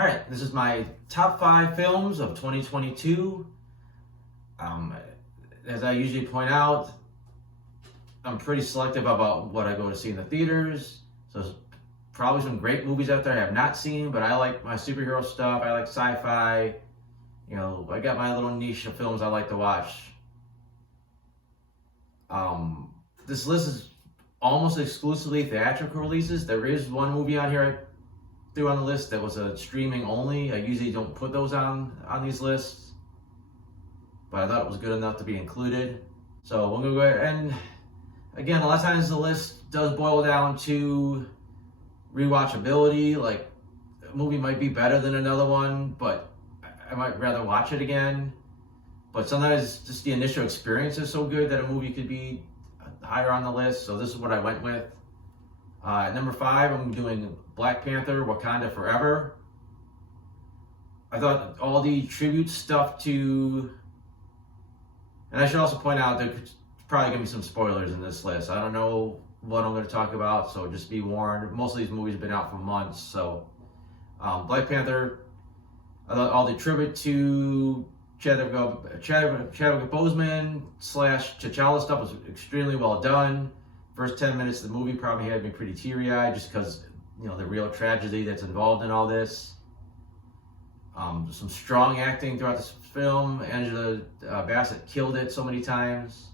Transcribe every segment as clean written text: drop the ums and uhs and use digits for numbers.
All right, this is my top 5 films of 2022. As I usually point out, I'm pretty selective about what I go to see in the theaters. So there's probably some great movies out there I have not seen, but I like my superhero stuff. I like sci-fi. I got my little niche of films I like to watch. This list is almost exclusively theatrical releases. There is one movie on here I threw on the list that was a streaming only. I usually don't put those on these lists, but I thought it was good enough to be included. So we're gonna go ahead, and again, a lot of times the list does boil down to rewatchability. Like, a movie might be better than another one, but I might rather watch it again. But sometimes just the initial experience is so good that a movie could be higher on the list. So this is what I went with. At number 5, I'm doing Black Panther: Wakanda Forever. I thought all the tribute stuff to, and I should also point out there's probably gonna be some spoilers in this list. I don't know what I'm gonna talk about, so just be warned. Most of these movies have been out for months, so Black Panther. I thought all the tribute to Chadwick Boseman / T'Challa stuff was extremely well done. First 10 minutes of the movie probably had me pretty teary-eyed just because, the real tragedy that's involved in all this. Some strong acting throughout this film. Angela Bassett killed it so many times.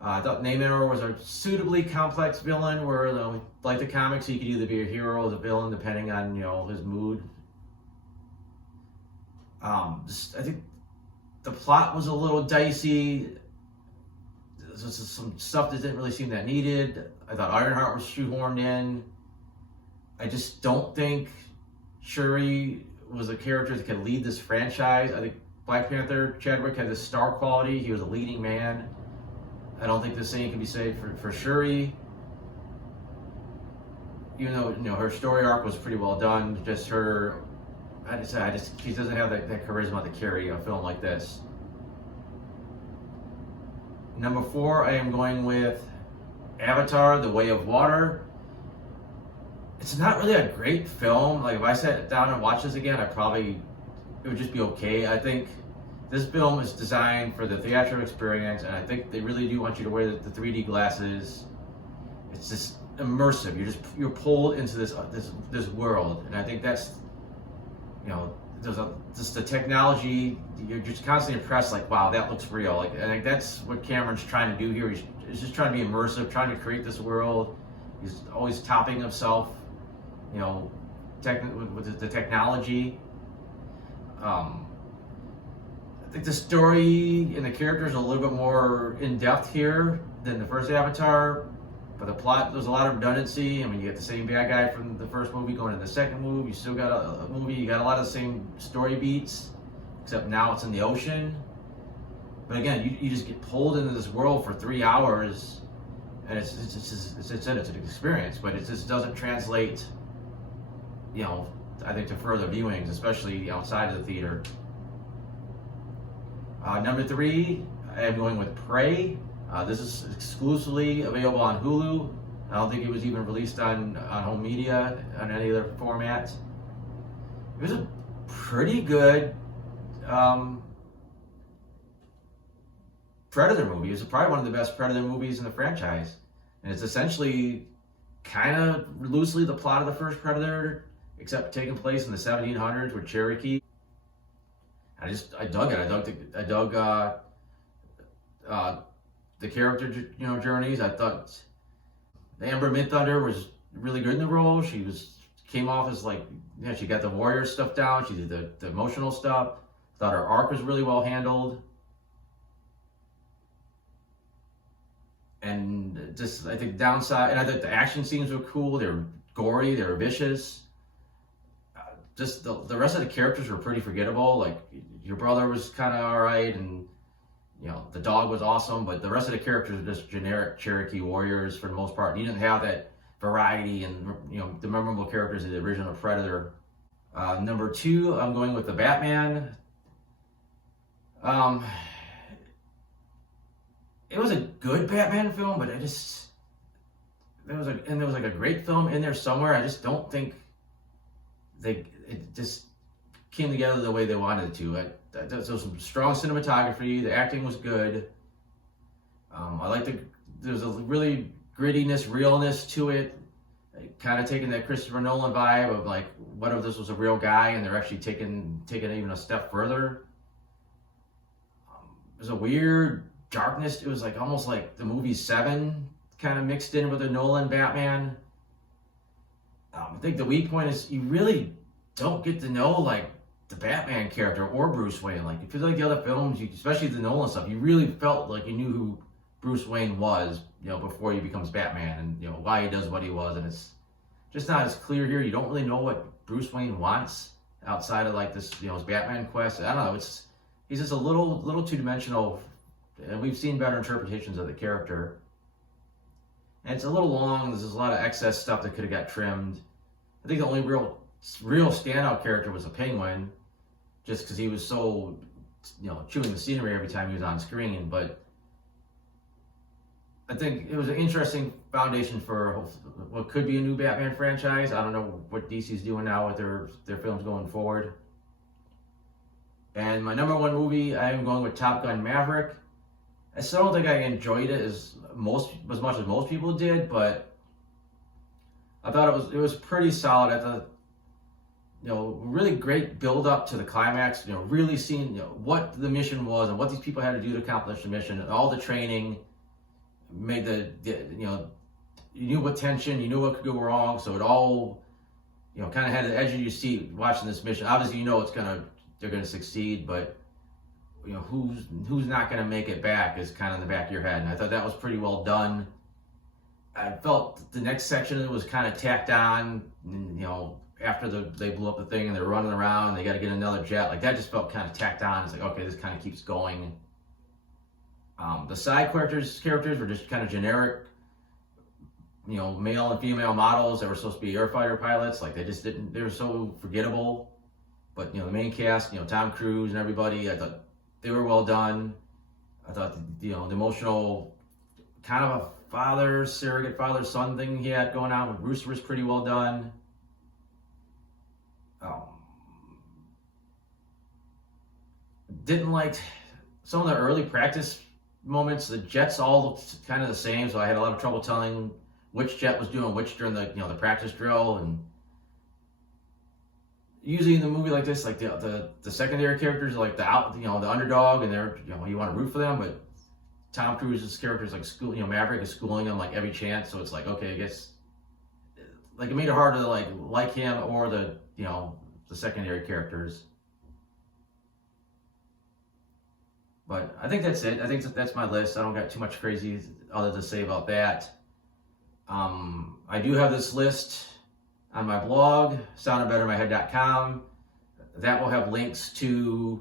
I thought Namor was a suitably complex villain where, like the comics, he could either be a hero or the villain depending on, his mood. I think the plot was a little dicey. There's some stuff that didn't really seem that needed. I thought Ironheart was shoehorned in. I just don't think Shuri was a character that could lead this franchise. I think Black Panther, Chadwick had this star quality. He was a leading man. I don't think the same can be said for Shuri. Even though, her story arc was pretty well done. Just her, she doesn't have that charisma to carry a film like this. Number 4, I am going with Avatar: The Way of Water. It's not really a great film. Like, if I sat down and watched this again, it would just be okay. I think this film is designed for the theatrical experience, and I think they really do want you to wear the 3D glasses. It's just immersive. You're pulled into this world, and I think that's, just the technology. You're just constantly impressed, like, wow, that looks real. Like, I think that's what Cameron's trying to do here. He's just trying to be immersive, trying to create this world. He's always topping himself, with the technology. I think the story and the characters are a little bit more in depth here than the first Avatar. But the plot, there's a lot of redundancy. I mean, you get the same bad guy from the first movie going to the second movie. You still got a movie. You got a lot of the same story beats, except now it's in the ocean. But again, you just get pulled into this world for 3 hours, and it's an experience. But it just doesn't translate, I think, to further viewings, especially outside of the theater. Number 3, I am going with Prey. This is exclusively available on Hulu. I don't think it was even released on home media, on any other format. It was a pretty good Predator movie. It was probably one of the best Predator movies in the franchise. And it's essentially kind of loosely the plot of the first Predator, except taking place in the 1700s with Cherokee. I dug it. I dug the character, journeys. I thought Amber Midthunder was really good in the role. She came off as she got the warrior stuff down. She did the emotional stuff. Thought her arc was really well handled. And just, I think downside, and I thought the action scenes were cool. They were gory. They were vicious. Just the rest of the characters were pretty forgettable. Like, your brother was kind of all right, and the dog was awesome, but the rest of the characters are just generic Cherokee warriors for the most part. You didn't have that variety and, the memorable characters of the original Predator. Number 2, I'm going with the Batman. It was a good Batman film, but there was a great film in there somewhere. I just don't think it just came together the way they wanted it to. There was some strong cinematography. The acting was good. I like there's a really grittiness, realness to it. Kind of taking that Christopher Nolan vibe of like, what if this was a real guy and they're actually taking it even a step further. There's a weird darkness. It was like almost like the movie Seven kind of mixed in with the Nolan Batman. I think the weak point is you really don't get to know like the Batman character or Bruce Wayne. Like, if you like the other films, especially the Nolan stuff, you really felt like you knew who Bruce Wayne was, before he becomes Batman, and why he does what he was. And it's just not as clear here. You don't really know what Bruce Wayne wants outside of like this, his Batman quest. I don't know. He's just a little two-dimensional, and we've seen better interpretations of the character. And it's a little long. There's a lot of excess stuff that could have got trimmed. I think the only real standout character was the Penguin, just because he was so, chewing the scenery every time he was on screen. But I think it was an interesting foundation for what could be a new Batman franchise. I don't know what DC's doing now with their films going forward. And my number one movie, I am going with Top Gun Maverick. I still don't think I enjoyed it as much as most people did, but I thought it was pretty solid. I thought, really great build up to the climax. Really seeing what the mission was and what these people had to do to accomplish the mission. And all the training made you knew what tension, you knew what could go wrong. So it all, kind of had the edge of your seat watching this mission. Obviously, they're gonna succeed, but who's not gonna make it back is kind of in the back of your head. And I thought that was pretty well done. I felt the next section was kind of tacked on, after they blew up the thing and they're running around and they got to get another jet. Like, that just felt kind of tacked on. It's like, okay, this kind of keeps going. The side characters were just kind of generic, male and female models that were supposed to be airfighter pilots. Like, they were so forgettable. But, the main cast, Tom Cruise and everybody, I thought they were well done. I thought, the emotional kind of a surrogate father-son thing he had going on with Bruce was pretty well done. Didn't like some of the early practice moments. The jets all looked kind of the same, so I had a lot of trouble telling which jet was doing which during the practice drill. And usually in the movie like this, like the secondary characters are like the underdog, and they're you want to root for them, but Tom Cruise's character is like Maverick is schooling him like every chance, so it's like, okay, I guess like it made it hard to like him or the secondary characters. But I think that's it. I think that's my list. I don't got too much crazy other to say about that. I do have this list on my blog, soundofbettermyhead.com. That will have links to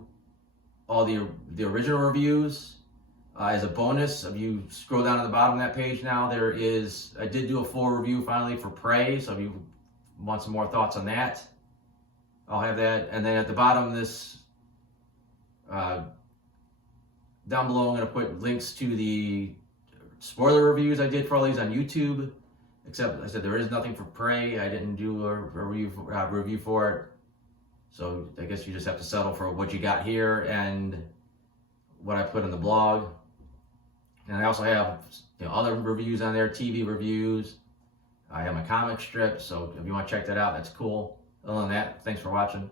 all the original reviews. As a bonus, if you scroll down to the bottom of that page now, I did do a full review finally for Prey, so if you want some more thoughts on that, I'll have that. And then at the bottom of this, down below, I'm going to put links to the spoiler reviews I did for all these on YouTube. Except, I said, there is nothing for Prey. I didn't do a review for it. So I guess you just have to settle for what you got here and what I put in the blog. And I also have other reviews on there, TV reviews. I have my comic strip, so if you want to check that out, that's cool. Other than that, thanks for watching.